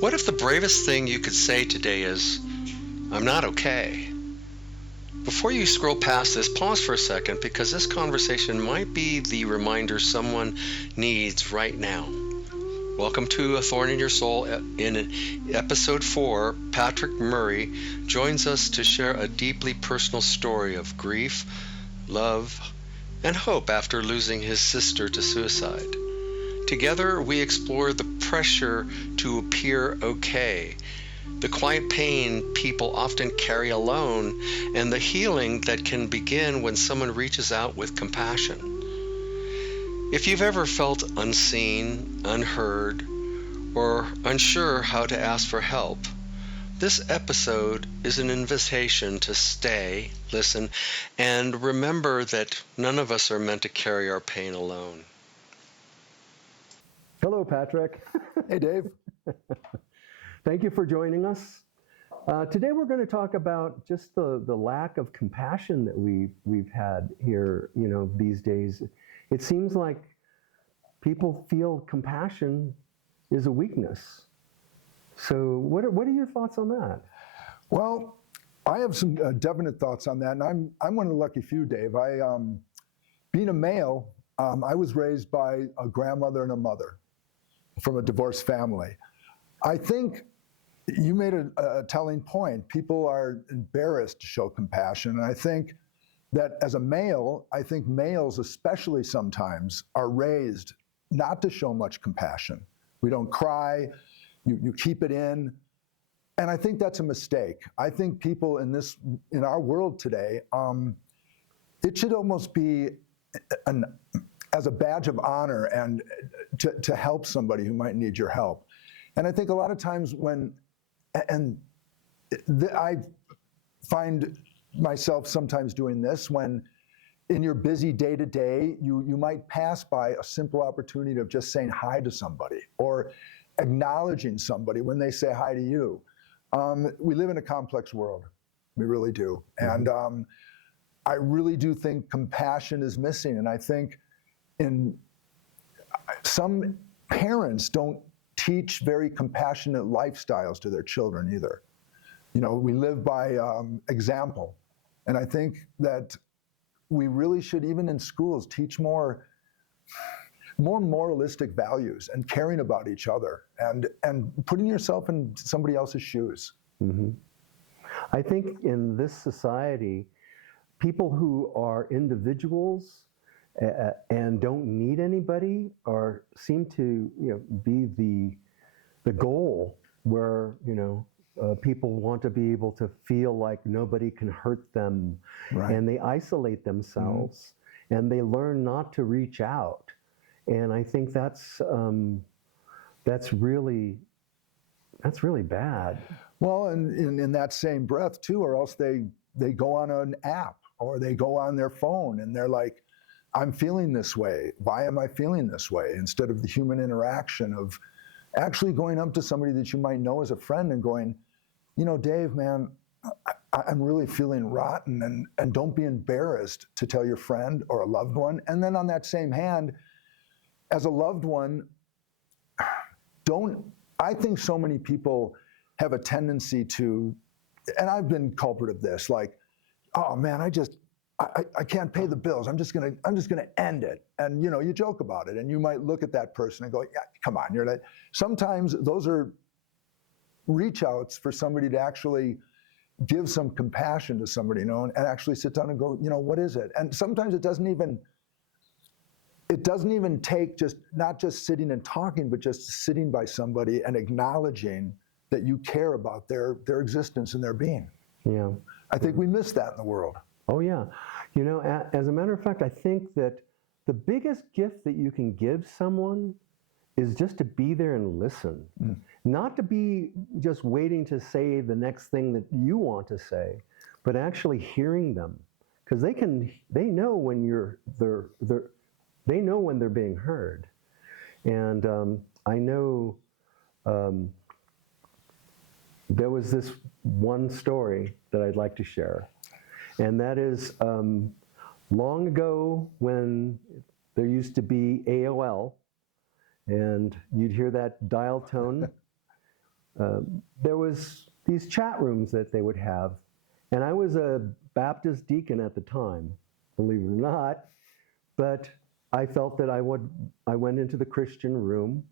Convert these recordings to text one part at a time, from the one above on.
What if the bravest thing you could say today is, I'm not okay? Before you scroll past this, pause for a second because this conversation might be the reminder someone needs right now. Welcome to A Thorn in Your Soul. In episode 4, Patrick Murray joins us to share a deeply personal story of grief, love, and hope after losing his sister to suicide. Together, we explore the pressure to appear okay, the quiet pain people often carry alone, and the healing that can begin when someone reaches out with compassion. If you've ever felt unseen, unheard, or unsure how to ask for help, this episode is an invitation to stay, listen, and remember that none of us are meant to carry our pain alone. Hello, Patrick. Hey, Dave. Thank you for joining us. Today we're going to talk about just the lack of compassion that we've had here, these days. It seems like people feel compassion is a weakness. So what are your thoughts on that? Well, I have some definite thoughts on that, and I'm one of the lucky few, Dave. Being a male, I was raised by a grandmother and a mother from a divorced family. I think you made a telling point. People are embarrassed to show compassion, and I think that as a male, I think males especially sometimes are raised not to show much compassion. We don't cry, you keep it in, and I think that's a mistake. I think people in our world today, it should almost be as a badge of honor and to help somebody who might need your help. And I think a lot of times I find myself sometimes doing this when in your busy day-to-day, you might pass by a simple opportunity of just saying hi to somebody or acknowledging somebody when they say hi to you. We live in a complex world. We really do. Mm-hmm. And I really do think compassion is missing. And I think some parents don't teach very compassionate lifestyles to their children either. We live by example. And I think that we really should, even in schools, teach more moralistic values and caring about each other and putting yourself in somebody else's shoes. Mm-hmm. I think in this society, people who are individuals and don't need anybody seem to be the goal where people want to be able to feel like nobody can hurt them, right. And they isolate themselves, mm-hmm. And they learn not to reach out, and I think that's really bad. Well, and in that same breath too, or else they go on an app or they go on their phone and they're like, I'm feeling this way. Why am I feeling this way? Instead of the human interaction of actually going up to somebody that you might know as a friend and going, Dave, man, I'm really feeling rotten, and don't be embarrassed to tell your friend or a loved one. And then on that same hand, as a loved one, I think so many people have a tendency to, and I've been culprit of this, like, oh man, I can't pay the bills. I'm just gonna end it. And you joke about it, and you might look at that person and go, yeah, come on, you're not. Sometimes those are reach outs for somebody to actually give some compassion to somebody, and actually sit down and go, what is it? And sometimes it doesn't even take not just sitting and talking, but just sitting by somebody and acknowledging that you care about their existence and their being. Yeah. I think we miss that in the world. Oh yeah. As a matter of fact, I think that the biggest gift that you can give someone is just to be there and listen. Mm. Not to be just waiting to say the next thing that you want to say, but actually hearing them. Because they know when they know when they're being heard. And I know there was this one story that I'd like to share. And that is long ago when there used to be AOL, and you'd hear that dial tone, there was these chat rooms that they would have, and I was a Baptist deacon at the time, believe it or not, but I felt that I went into the Christian room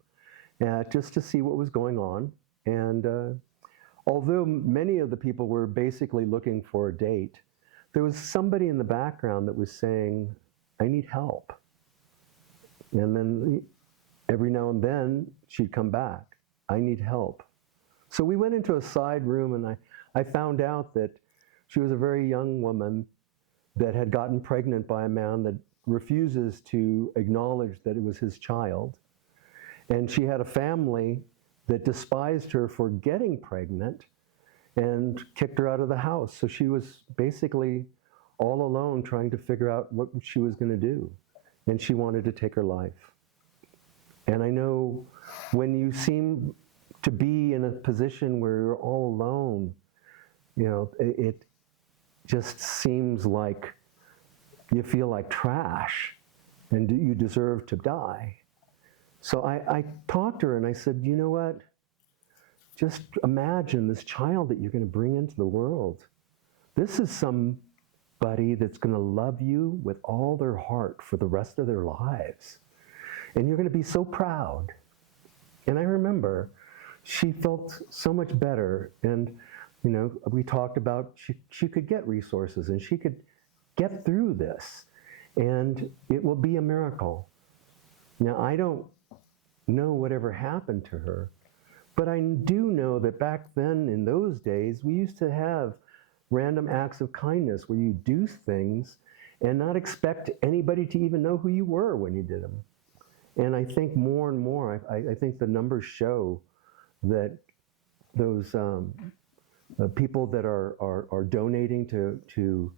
just to see what was going on, and although many of the people were basically looking for a date, there was somebody in the background that was saying, I need help. And then every now and then she'd come back, I need help. So we went into a side room, and I found out that she was a very young woman that had gotten pregnant by a man that refuses to acknowledge that it was his child. And she had a family that despised her for getting pregnant and kicked her out of the house. So she was basically all alone trying to figure out what she was going to do. And she wanted to take her life. And I know when you seem to be in a position where you're all alone, it just seems like you feel like trash and you deserve to die. So I talked to her and I said, you know what? Just imagine this child that you're going to bring into the world. This is somebody that's going to love you with all their heart for the rest of their lives. And you're going to be so proud. And I remember she felt so much better. And, we talked about she could get resources and she could get through this. And it will be a miracle. Now, I don't know whatever happened to her, but I do know that back then, in those days, we used to have random acts of kindness where you do things and not expect anybody to even know who you were when you did them. And I think more and more, I think the numbers show that those people that are donating to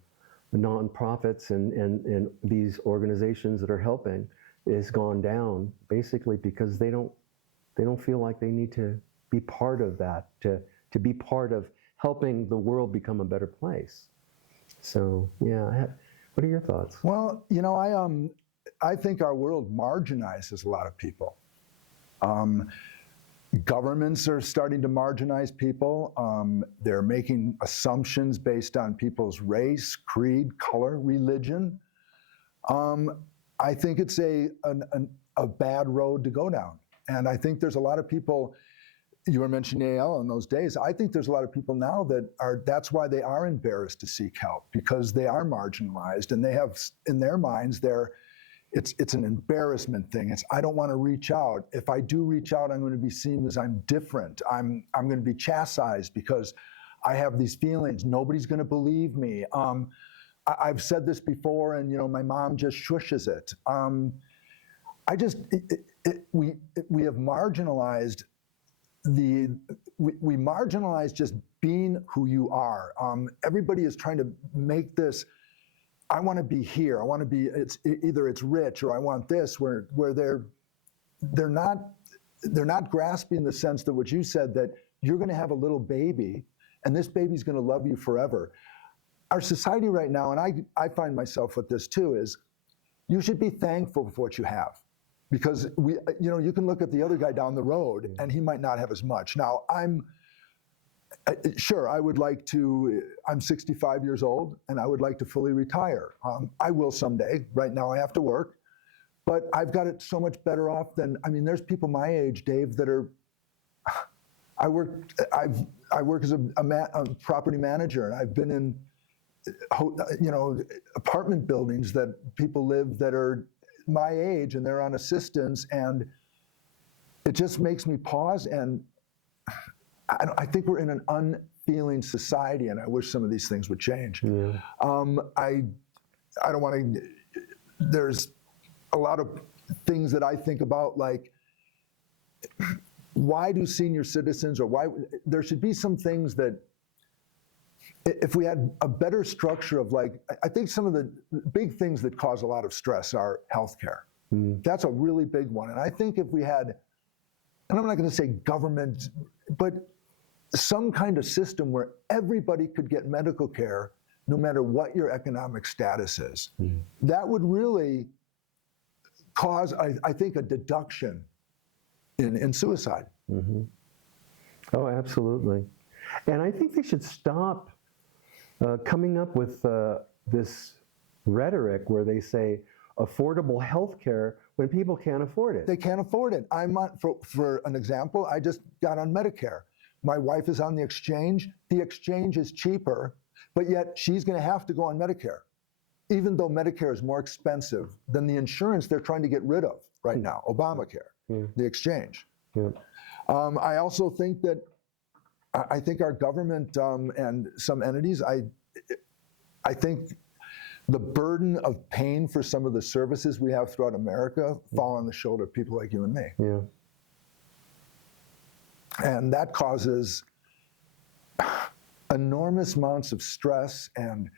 nonprofits and these organizations that are helping has gone down, basically because they don't feel like they need to be part of that, to be part of helping the world become a better place. So yeah, what are your thoughts? Well, I think our world marginalizes a lot of people. Governments are starting to marginalize people. They're making assumptions based on people's race, creed, color, religion. I think it's a bad road to go down. And I think there's a lot of people, you were mentioning AL in those days, I think there's a lot of people now that's why they are embarrassed to seek help, because they are marginalized and they have, in their minds, it's an embarrassment thing. I don't want to reach out. If I do reach out, I'm going to be seen as I'm different. I'm going to be chastised because I have these feelings. Nobody's going to believe me. I've said this before, and my mom just shushes it. We have marginalized we marginalize just being who you are. Everybody is trying to make this. I want to be here. I want to be. Either it's rich or I want this. Where they're not grasping the sense that what you said, that you're going to have a little baby, and this baby's going to love you forever. Our society right now, and I find myself with this too, is you should be thankful for what you have. Because you can look at the other guy down the road and he might not have as much. Now, sure, I would like to, I'm 65 years old and I would like to fully retire. I will someday. Right now I have to work. But I've got it so much better off than, there's people my age, Dave, that are, I work as a property manager, and I've been in, apartment buildings that people live that are my age and they're on assistance, and it just makes me pause. And I think we're in an unfeeling society, and I wish some of these things would change. Yeah. I don't want to. There's a lot of things that I think about, like why do senior citizens, or why there should be some things that, if we had a better structure of, like, I think some of the big things that cause a lot of stress are healthcare. That's a really big one. And I think if we had, and I'm not going to say government, but some kind of system where everybody could get medical care no matter what your economic status is, that would really cause, I think, a deduction in suicide. Oh, absolutely. And I think they should stop coming up with this rhetoric where they say affordable health care when people can't afford it. They can't afford it. I'm on, for an example, I just got on Medicare. My wife is on the exchange. The exchange is cheaper, but yet she's going to have to go on Medicare, even though Medicare is more expensive than the insurance they're trying to get rid of right now, Obamacare, the exchange. Yeah. I also think that I think our government and some entities, I think the burden of paying for some of the services we have throughout America fall on the shoulder of people like you and me. Yeah. And that causes enormous amounts of stress and,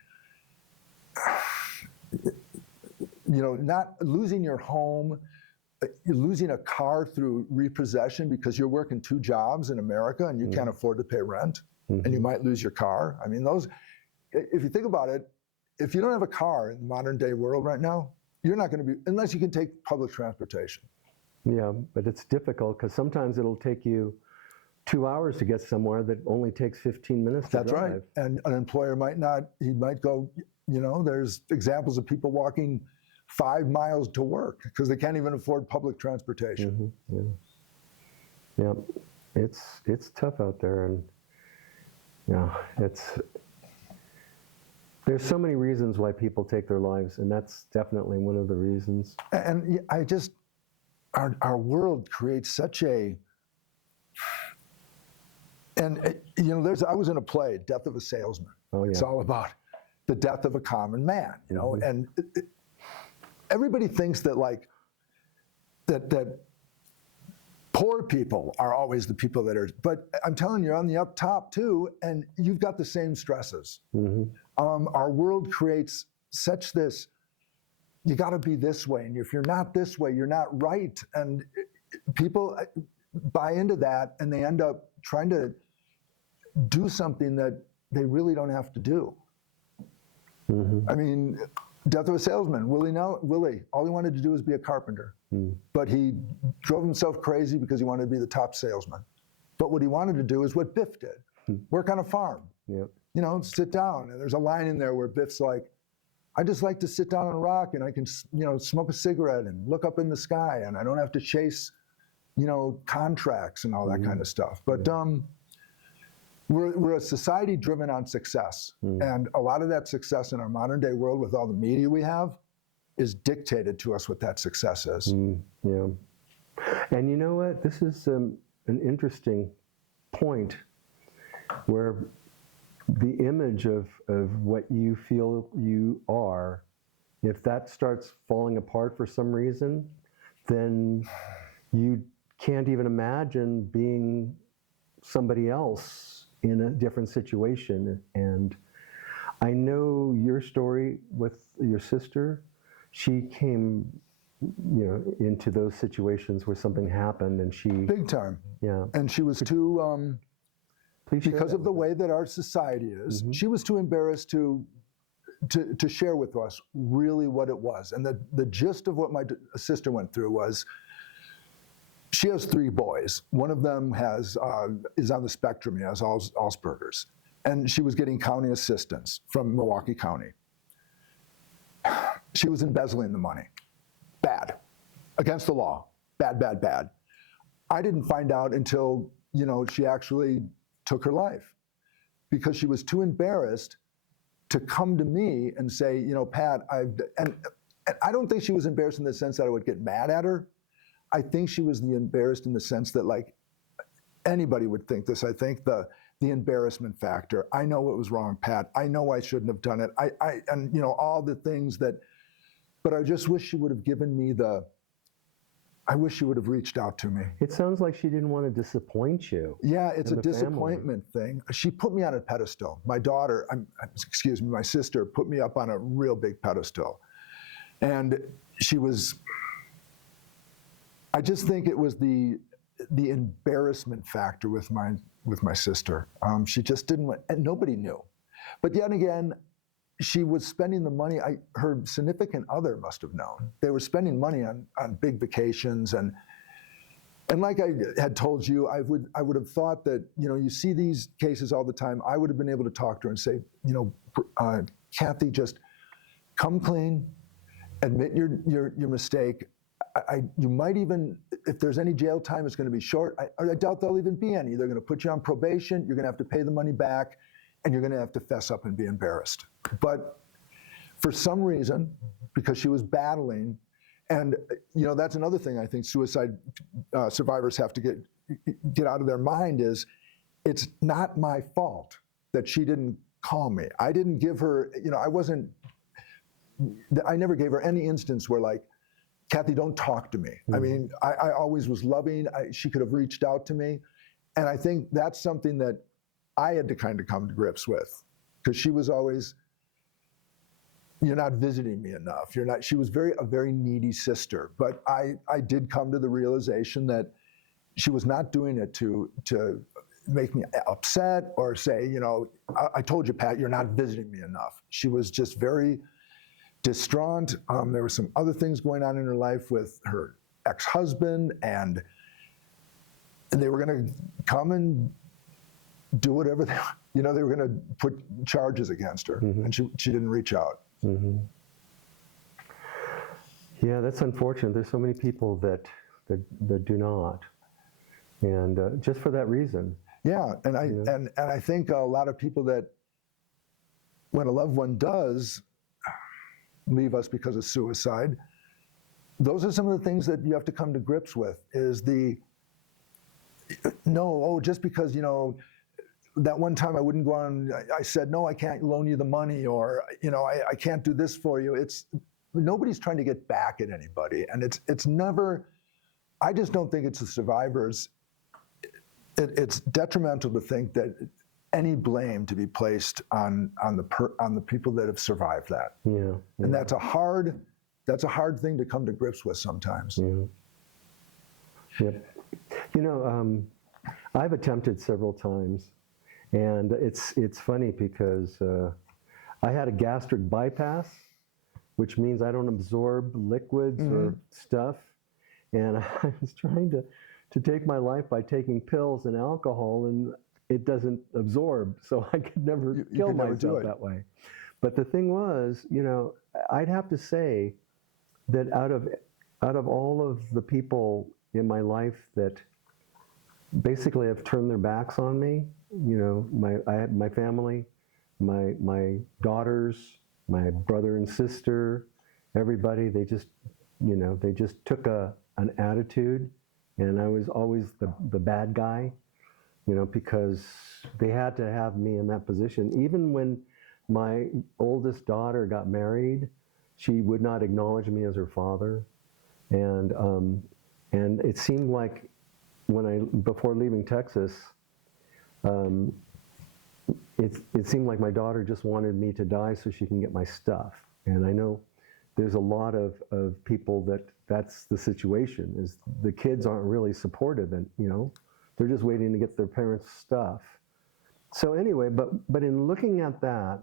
not losing your home, losing a car through repossession because you're working 2 jobs in America and you can't afford to pay rent, and you might lose your car. I mean, those, if you think about it, if you don't have a car in the modern day world right now, you're not going to be, unless you can take public transportation. Yeah, but it's difficult because sometimes it'll take you 2 hours to get somewhere that only takes 15 minutes to That's drive. right. And an employer might not, he might go, there's examples of people walking 5 miles to work because they can't even afford public transportation. Yeah, it's tough out there, and there's so many reasons why people take their lives, and that's definitely one of the reasons. And our world creates such a, and I was in a play, Death of a Salesman. Oh, yeah. It's all about the death of a common man, and everybody thinks that that poor people are always the people that are, but I'm telling you, you're on the up top too, and you've got the same stresses. Our world creates such this, you got to be this way, and if you're not this way, you're not right, and people buy into that, and they end up trying to do something that they really don't have to do. I mean, Death of a Salesman, Willie, all he wanted to do was be a carpenter. But he drove himself crazy because he wanted to be the top salesman. But what he wanted to do is what Biff did, work on a farm. Yep. Sit down. And there's a line in there where Biff's like, I just like to sit down on a rock and I can, smoke a cigarette and look up in the sky and I don't have to chase, contracts and all that kind of stuff. But we're a society driven on success. And a lot of that success in our modern day world with all the media we have is dictated to us what that success is. Yeah. And you know what? This is an interesting point where the image of what you feel you are, if that starts falling apart for some reason, then you can't even imagine being somebody else in a different situation. And I know your story with your sister. She came, into those situations where something happened, and she Big time. Yeah. And she was too, because of the way that our society is, she was too embarrassed to share with us really what it was. And the gist of what my sister went through was, she has 3 boys. One of them is on the spectrum. He has Asperger's. And she was getting county assistance from Milwaukee County. She was embezzling the money. Bad. Against the law. Bad, bad, bad. I didn't find out until, she actually took her life because she was too embarrassed to come to me and say, Pat, and I don't think she was embarrassed in the sense that I would get mad at her. I think she was embarrassed in the sense that, like, anybody would think this. I think the embarrassment factor. I know what was wrong, Pat. I know I shouldn't have done it. And all the things that, but I just wish she would have given me I wish she would have reached out to me. It sounds like she didn't want to disappoint you. Yeah, it's a disappointment thing. She put me on a pedestal. My daughter, my sister put me up on a real big pedestal. And she was, I just think it was the embarrassment factor with my sister. She just didn't want, and nobody knew. But yet again, she was spending the money, her significant other must have known. They were spending money on big vacations, and And like I had told you, I would have thought that, you know, you see these cases all the time. I would have been able to talk to her and say, you know, Kathy, just come clean, admit your mistake. You might even, if there's any jail time, it's going to be short. I doubt there'll even be any. They're going to put you on probation. You're going to have to pay the money back, and you're going to have to fess up and be embarrassed. But for some reason, because she was battling, and you know, that's another thing I think suicide survivors have to get out of their mind is, it's not my fault that she didn't call me. I didn't give her, you know, I never gave her any instance where like, Kathy, don't talk to me. Mm-hmm. I mean, I always was loving. She could have reached out to me. And I think that's something that I had to kind of come to grips with, because she was always, you're not visiting me enough. You're not. She was a very needy sister. But I did come to the realization that she was not doing it to make me upset or say, you know, I told you, Pat, you're not visiting me enough. She was just very distraught. There were some other things going on in her life with her ex-husband, and they were going to come and do whatever they were going to put charges against her, mm-hmm. and she didn't reach out. Mm-hmm. Yeah, that's unfortunate. There's so many people that do not, and just for that reason. Yeah, and I think a lot of people that, when a loved one does leave us because of suicide, those are some of the things that you have to come to grips with. Is just because, you know, that one time I wouldn't go on, I said, no, I can't loan you the money, or, you know, I can't do this for you. Nobody's trying to get back at anybody. And it's never, I just don't think it's the survivors. It's detrimental to think that any blame to be placed on the people that have survived that. Yeah. And that's a hard thing to come to grips with sometimes. Yeah. Yep. You know, I've attempted several times. And it's funny because I had a gastric bypass, which means I don't absorb liquids mm-hmm. or stuff. And I was trying to take my life by taking pills and alcohol, and it doesn't absorb. So I could never kill myself that way. But the thing was, you know, I'd have to say that out of all of the people in my life that basically have turned their backs on me, you know, I had my family, my daughters, my brother and sister, everybody, they just took an attitude, and I was always the bad guy, you know, because they had to have me in that position. Even when my oldest daughter got married, she would not acknowledge me as her father, and it seemed like before leaving Texas, it seemed like my daughter just wanted me to die so she can get my stuff. And I know there's a lot of people that's the situation, is the kids aren't really supportive, and, you know, they're just waiting to get their parents' stuff. So anyway, but in looking at that,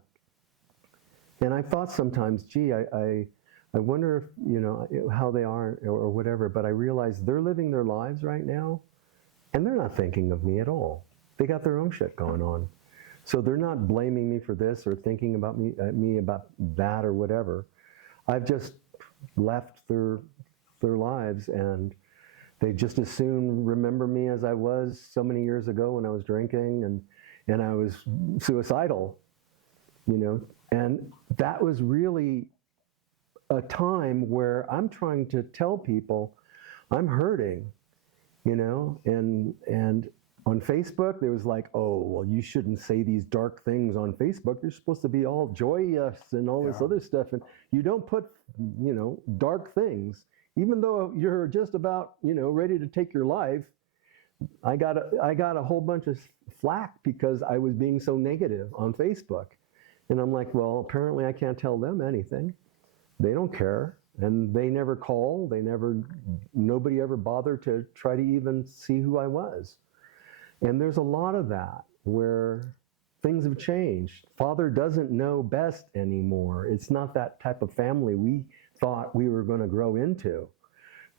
and I thought sometimes, gee, I wonder if, you know, how they are or whatever, but I realized they're living their lives right now, and they're not thinking of me at all. They got their own shit going on. So they're not blaming me for this or thinking about me about that or whatever. I've just left their lives, and they just as soon remember me as I was so many years ago when I was drinking and I was suicidal, you know. And that was really a time where I'm trying to tell people I'm hurting, you know, and on Facebook, there was like, oh, well, you shouldn't say these dark things on Facebook. You're supposed to be all joyous and all this other stuff. And you don't put, you know, dark things, even though you're just about, you know, ready to take your life. I got a whole bunch of flack because I was being so negative on Facebook. And I'm like, well, apparently I can't tell them anything. They don't care. And they never call. Nobody ever bothered to try to even see who I was. And there's a lot of that where things have changed. Father doesn't know best anymore. It's not that type of family we thought we were going to grow into.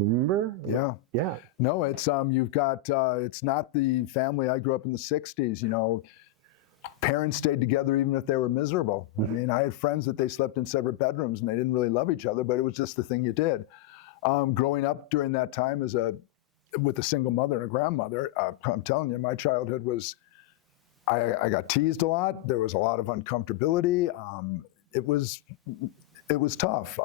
Remember? Yeah. Yeah. No, it's you've got it's not the family I grew up in the '60s. You know, parents stayed together even if they were miserable. I mean, I had friends that they slept in separate bedrooms and they didn't really love each other, but it was just the thing you did. Growing up during that time with a single mother and a grandmother, I'm telling you, my childhood was. I got teased a lot. There was a lot of uncomfortability. It was tough.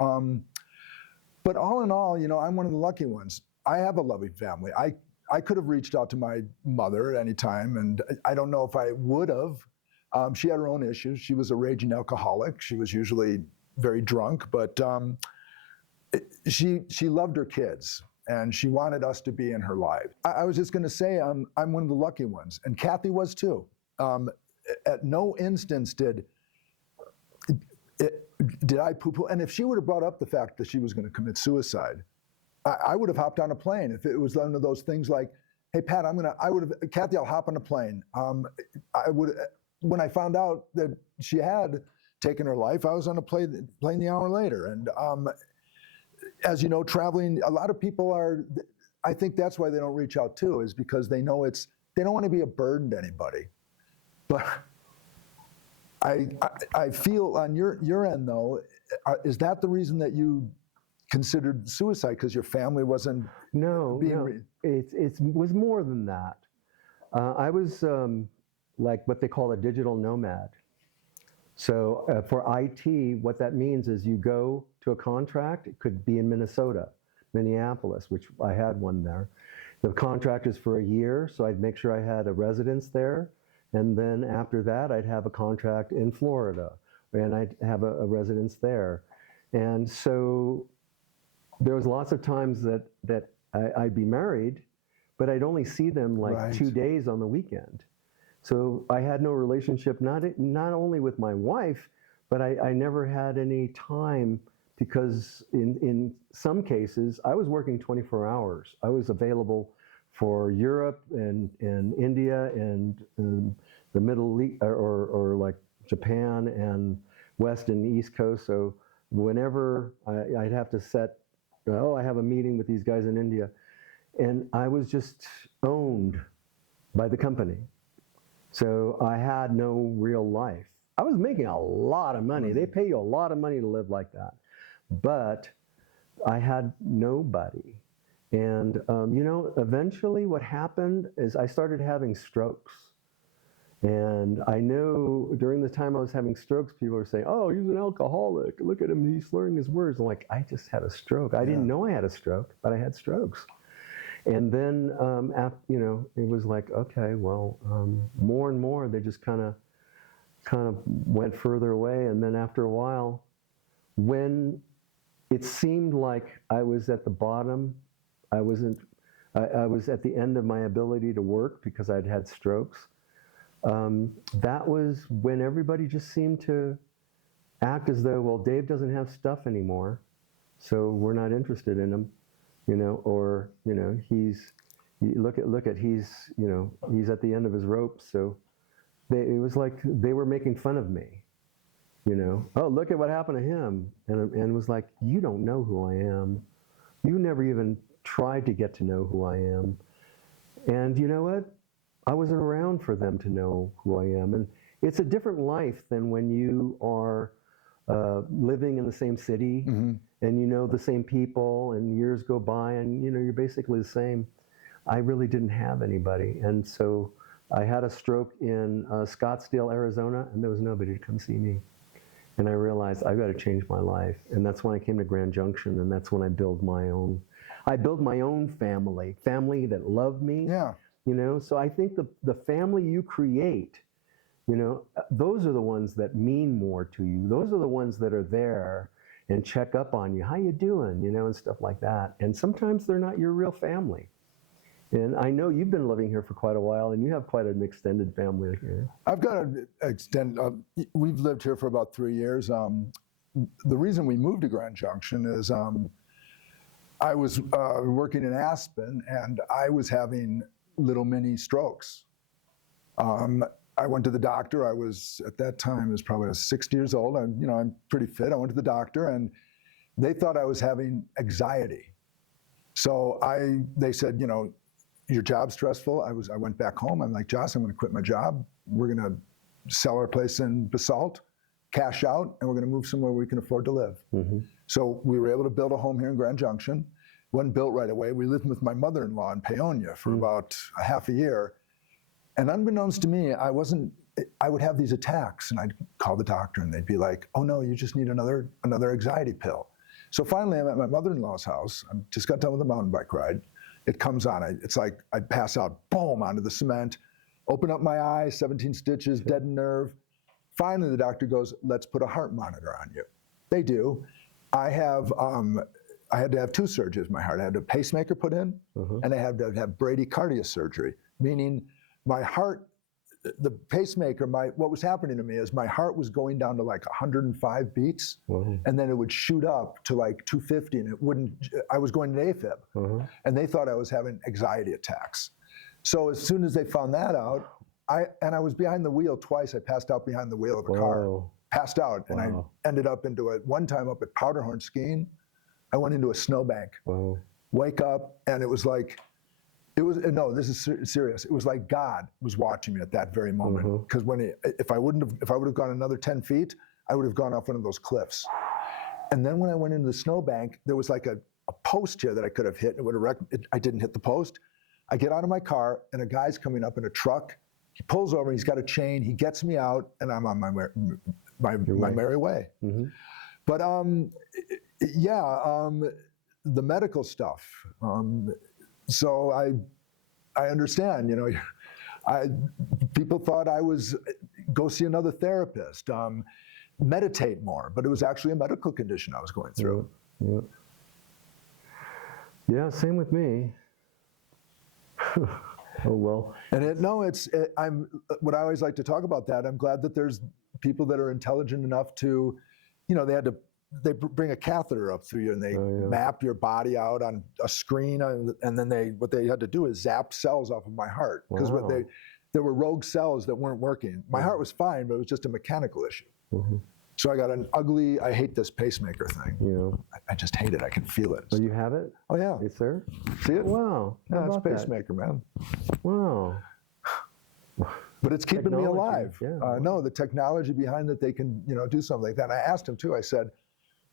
But all in all, you know, I'm one of the lucky ones. I have a loving family. I could have reached out to my mother at any time, and I don't know if I would have. She had her own issues. She was a raging alcoholic. She was usually very drunk, but she loved her kids, and she wanted us to be in her life. I was just going to say I'm one of the lucky ones, and Kathy was too. At no instance did I poo-poo. And if she would have brought up the fact that she was going to commit suicide, I would have hopped on a plane. If it was one of those things like, hey, Pat, Kathy, I'll hop on a plane. When I found out that she had taken her life, I was on a plane the hour later. And as you know, traveling, a lot of people I think that's why they don't reach out too, is because they know they don't want to be a burden to anybody. But I feel on your end though, is that the reason that you considered suicide, because your family wasn't being it was more than that. I was like what they call a digital nomad. So for IT, what that means is you go to a contract. It could be in Minnesota, Minneapolis, which I had one there. The contract is for a year, so I'd make sure I had a residence there. And then after that, I'd have a contract in Florida, and I'd have a residence there. And so there was lots of times that I'd be married, but I'd only see them like 2 days on the weekend. So I had no relationship, not only with my wife, but I never had any time, because in some cases, I was working 24 hours. I was available for Europe and India and the Middle East, or like Japan and West and East Coast. So whenever I'd have to set, I have a meeting with these guys in India, and I was just owned by the company. So I had no real life. I was making a lot of money. They pay you a lot of money to live like that. But I had nobody. And, eventually what happened is I started having strokes. And I know during the time I was having strokes, people were saying, oh, he's an alcoholic. Look at him, he's slurring his words. I'm like, I just had a stroke. I didn't know I had a stroke, but I had strokes. And then, it was like, okay, well, more and more, they just kind of went further away. And then after a while, when it seemed like I was at the bottom, I was at the end of my ability to work because I'd had strokes. That was when everybody just seemed to act as though, well, Dave doesn't have stuff anymore, so we're not interested in him, or he's at the end of his rope. So it was like they were making fun of me, oh, look at what happened to him, and it was like, you don't know who I am, you never even tried to get to know who I am. And you know what? I wasn't around for them to know who I am. And it's a different life than when you are living in the same city, and you know the same people, and years go by, and you're basically the same. I really didn't have anybody. And so I had a stroke in Scottsdale, Arizona, and there was nobody to come see me. And I realized I've got to change my life. And that's when I came to Grand Junction, and that's when I built my own family that loved me. Yeah. So I think the family you create, those are the ones that mean more to you. Those are the ones that are there and check up on you. How you doing? And stuff like that. And sometimes they're not your real family. And I know you've been living here for quite a while, and you have quite an extended family here. I've got an we've lived here for about 3 years. The reason we moved to Grand Junction is I was working in Aspen, and I was having little mini strokes. I went to the doctor. I was, at that time, I was probably 60 years old. I'm pretty fit. I went to the doctor, and they thought I was having anxiety. So they said, your job's stressful. I went back home. I'm like, Joss, I'm going to quit my job. We're going to sell our place in Basalt, cash out, and we're going to move somewhere we can afford to live. Mm-hmm. So we were able to build a home here in Grand Junction. Wasn't built right away. We lived with my mother-in-law in Paonia for about a half a year. And unbeknownst to me, I would have these attacks, and I'd call the doctor, and they'd be like, oh no, you just need another anxiety pill. So finally, I'm at my mother-in-law's house. I just got done with a mountain bike ride. It comes on. It's like I pass out, boom, onto the cement, open up my eye, 17 stitches, deadened nerve. Finally, the doctor goes, let's put a heart monitor on you. They do. I had to have 2 surgeries in my heart. I had a pacemaker put in, and I had to have bradycardia surgery, meaning my heart, the pacemaker, what was happening to me is my heart was going down to like 105 beats, and then it would shoot up to like 250, and I was going to AFib, and they thought I was having anxiety attacks. So as soon as they found that out, I was behind the wheel twice. I passed out behind the wheel of a car, passed out, and I ended up one time up at Powderhorn skiing. I went into a snowbank, wake up, and it was like, no, this is serious. It was like God was watching me at that very moment. Because if I would have gone another 10 feet, I would have gone off one of those cliffs. And then when I went into the snowbank, there was like a post here that I could have hit. I didn't hit the post. I get out of my car, and a guy's coming up in a truck. He pulls over, he's got a chain, he gets me out, and I'm on my merry way. But the medical stuff. So I understand, people thought I was go see another therapist, meditate more, but it was actually a medical condition I was going through. Yeah, same with me. Oh, well. And I'm what I always like to talk about that. I'm glad that there's people that are intelligent enough to, they bring a catheter up through you, and they map your body out on a screen, and then what they had to do is zap cells off of my heart, because there were rogue cells that weren't working. My heart was fine, but it was just a mechanical issue. So I got I hate this pacemaker thing. I just hate it. I can feel it. Oh, you have it? Oh yeah. Yes, sir. See it? Wow. Yeah, it's a pacemaker, man. Wow. But it's keeping me alive. Yeah. No, the technology behind it, they can, do something like that. And I asked him too, I said,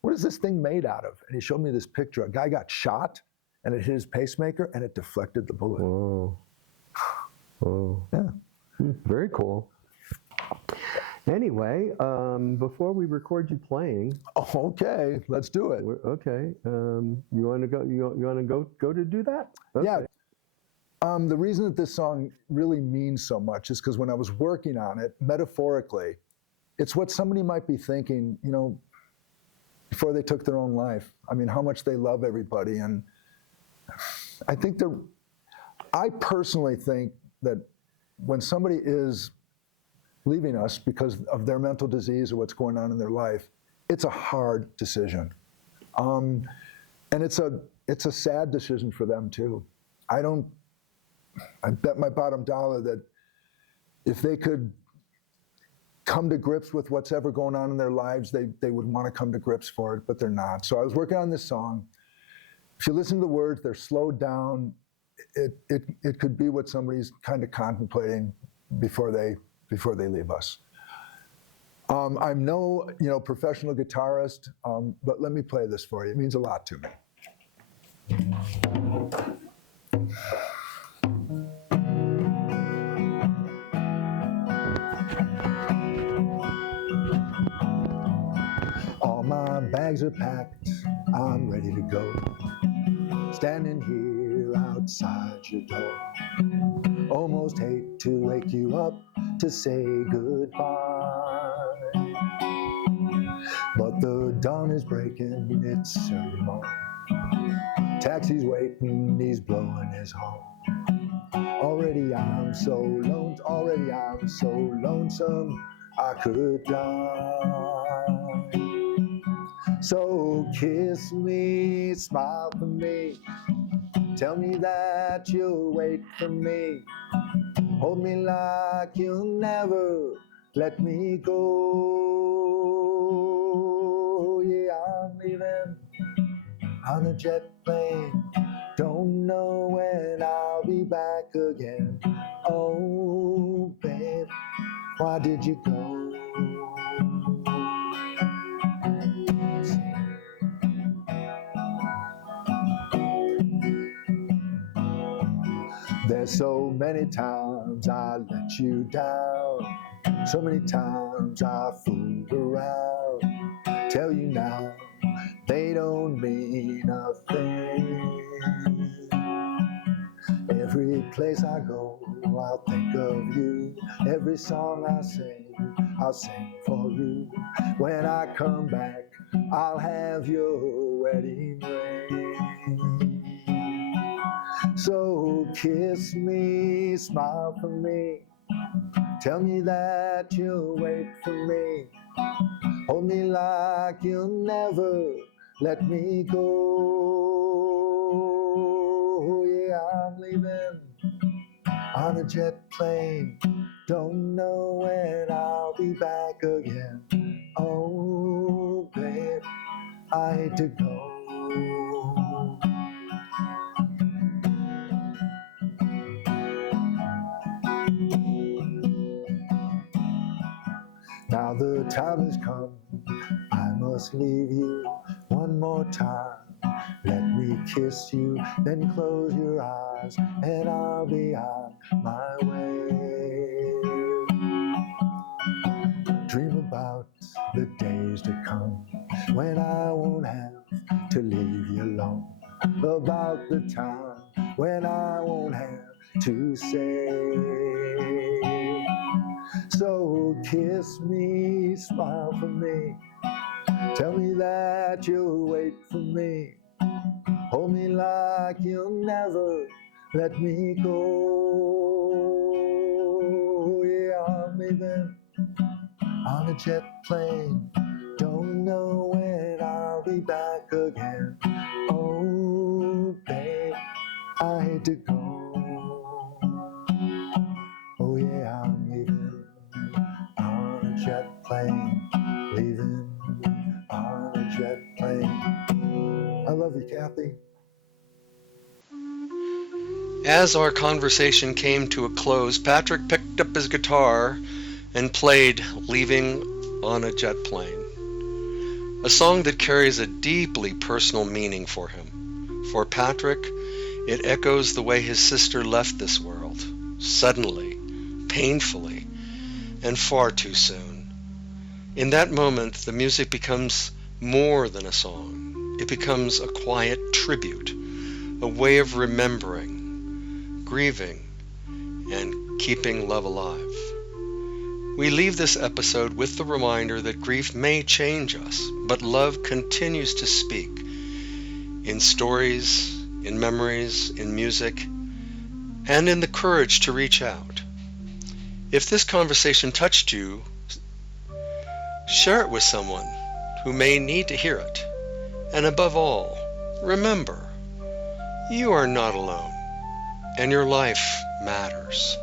what is this thing made out of? And he showed me this picture. A guy got shot, and it hit his pacemaker, and it deflected the bullet. Oh. Yeah. Very cool. Anyway, before we record you playing. Okay, let's do it. Okay. You want to go? You want to go to do that? Okay. Yeah. The reason that this song really means so much is because when I was working on it, metaphorically, it's what somebody might be thinking, before they took their own life. I mean, how much they love everybody. And I personally think that when somebody is leaving us because of their mental disease or what's going on in their life, it's a hard decision. And it's a sad decision for them too. I bet my bottom dollar that if they could come to grips with what's ever going on in their lives, they would want to come to grips for it, but they're not. So I was working on this song. If you listen to the words, they're slowed down. It could be what somebody's kind of contemplating before they leave us. I'm no professional guitarist, but let me play this for you. It means a lot to me. All my bags are packed, I'm ready to go. Standing here outside your door. Almost hate to wake you up to say goodbye. But the dawn is breaking, it's early morning. Taxi's waiting, he's blowing his horn. Already I'm so lonesome, I could die. So kiss me, smile for me, tell me that you'll wait for me. Hold me like you'll never let me go. Yeah, I'm leaving on a jet plane. Don't know when I'll be back again. Oh, babe, why did you go? There's so many times I let you down. So many times I fooled around. Tell you now, they don't mean a thing. Every place I go, I'll think of you. Every song I sing, I'll sing for you. When I come back, I'll have your wedding ring. So kiss me, smile for me. Tell me that you'll wait for me. Hold me like you'll never let me go. Yeah, I'm leaving on a jet plane. Don't know when I'll be back again. Oh, babe, I hate to go. Now the time has come, I must leave you one more time. Let me kiss you, then close your eyes, and I'll be on my way. Dream about the days to come when I won't have to leave you alone. About the time when I won't have to say. So kiss me, smile for me. Tell me that you'll wait for me. Hold me like you'll never let me go. Yeah, I'm leaving on a jet plane. Don't know when I'll be back again. Oh, babe, I hate to go. Oh, yeah, I'm leaving on a jet plane. Leaving on a jet plane. I love you, Kathy. As our conversation came to a close, Patrick picked up his guitar and played Leaving on a Jet Plane, a song that carries a deeply personal meaning for him. For Patrick, it echoes the way his sister left this world, suddenly, painfully, and far too soon. In that moment, the music becomes more than a song. It becomes a quiet tribute, a way of remembering, grieving, and keeping love alive. We leave this episode with the reminder that grief may change us, but love continues to speak in stories, in memories, in music, and in the courage to reach out. If this conversation touched you, share it with someone who may need to hear it. And above all, remember, you are not alone, and your life matters.